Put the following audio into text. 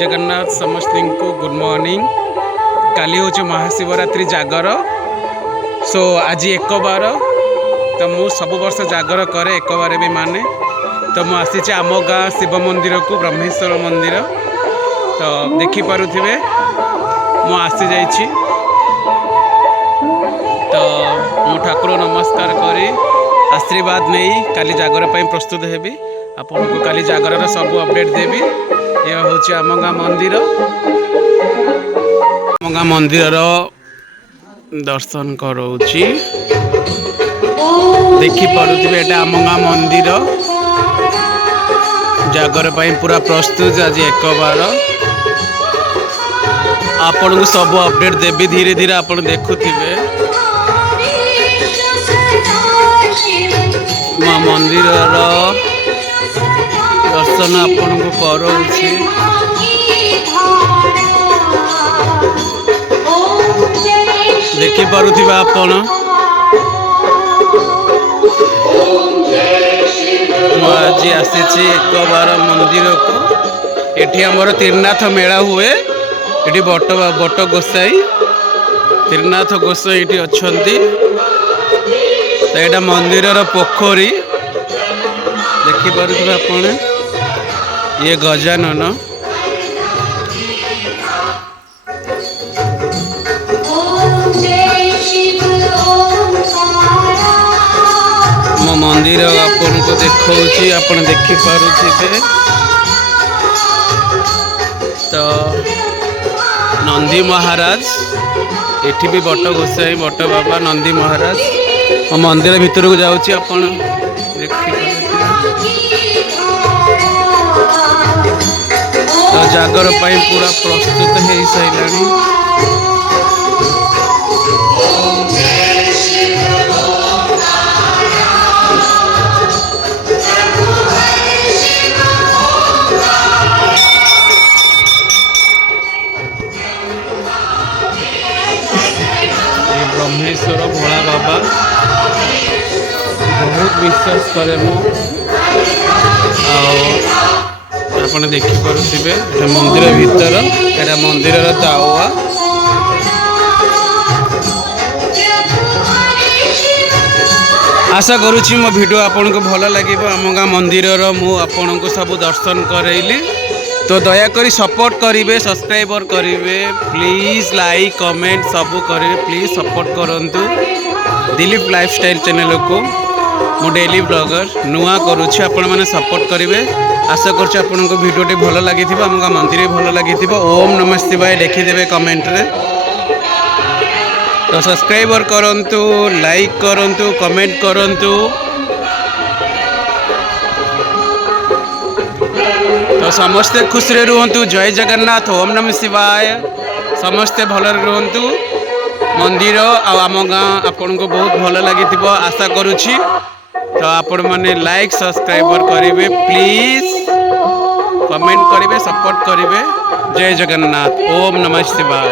जगन्नाथ समस्त को good morning. काली हूँ महाशिवरात्रि जागर। सो आज एक बार तो मु सब वर्ष जागर करे एक बार भी माने तो मु आसी आम गाँ शिव मंदिर को ब्रह्मेश्वर मंदिर तो देखिपे मु आसी जाइछि तो मु ठाकुर नमस्कार करी आशीर्वाद नहीं काली जागर पर प्रस्तुत हेबी आपन को काली जागर सब अपडेट देवी। यह हूँ आम गाँ मंदिर आम गाँ मंदिर दर्शन करोची देखिपे एटा आम गाँ मंदिर जागर पर पूरा प्रस्तुत आज एक बार आपन को सब अपडेट देवी धीरे धीरे आप देखुवे माँ मंदिर दर्शन आपन को करोची। देखि पारुथिबा आपण आज आसी एक बार मंदिर को एठी हमर त्रिनाथ मेला हुए एठी बट गोसाई त्रिनाथ गोसाई एठी अछंती तो एटा मंदिर पोखरी देखि पारुथिबा आपण ये गजानन मो मंदिर आपन को देखौछि आपन देखि पारुथिबे तो नंदी महाराज एठी भी बट गोसाई बट बाबा नंदी महाराज मो मंदिर भीतर को जाउछि आपन देखि तो जागर पाई पूरा प्रस्तुत हो साइलानी। ब्रह्मेश्वर भोला बाबा बहुत विश्वास करे मु आपने देखिपे मंदिर भीतर एटा मंदिर दावा आशा करुँची मो वीडियो आपन को भल लगे आम गाँ मंदिर मु आपन को सब दर्शन करैली तो दयाकोरी सपोर्ट करेंगे सब्सक्राइबर करेंगे प्लीज लाइक कमेंट सब करेंगे प्लीज सपोर्ट करंतु दिलीप लाइफस्टाइल चैनल को मु डेली ब्लॉगर नुआ करुँची आपण मैंने सपोर्ट करेंगे आशा कर भिडियोटी भल लगी आम गाँ मंदिर भल लगी ओम नमः शिवाय लिखिदेवे कमेंट रे तो सब्सक्राइबर करंतु लाइक करंतु कमेंट करंतु तो समस्ते खुशी रे रुहंतु। जय जगन्नाथ ओम नमः शिवाय समस्ते भल रुहंतु। मंदिर आम गाँ आपन को बहुत भल लगी आशा करुँची तो आपण माने लाइक सब्सक्राइबर करेंगे प्लीज कमेंट करेंगे सपोर्ट करेंगे। जय जगन्नाथ ओम नमः शिवाय।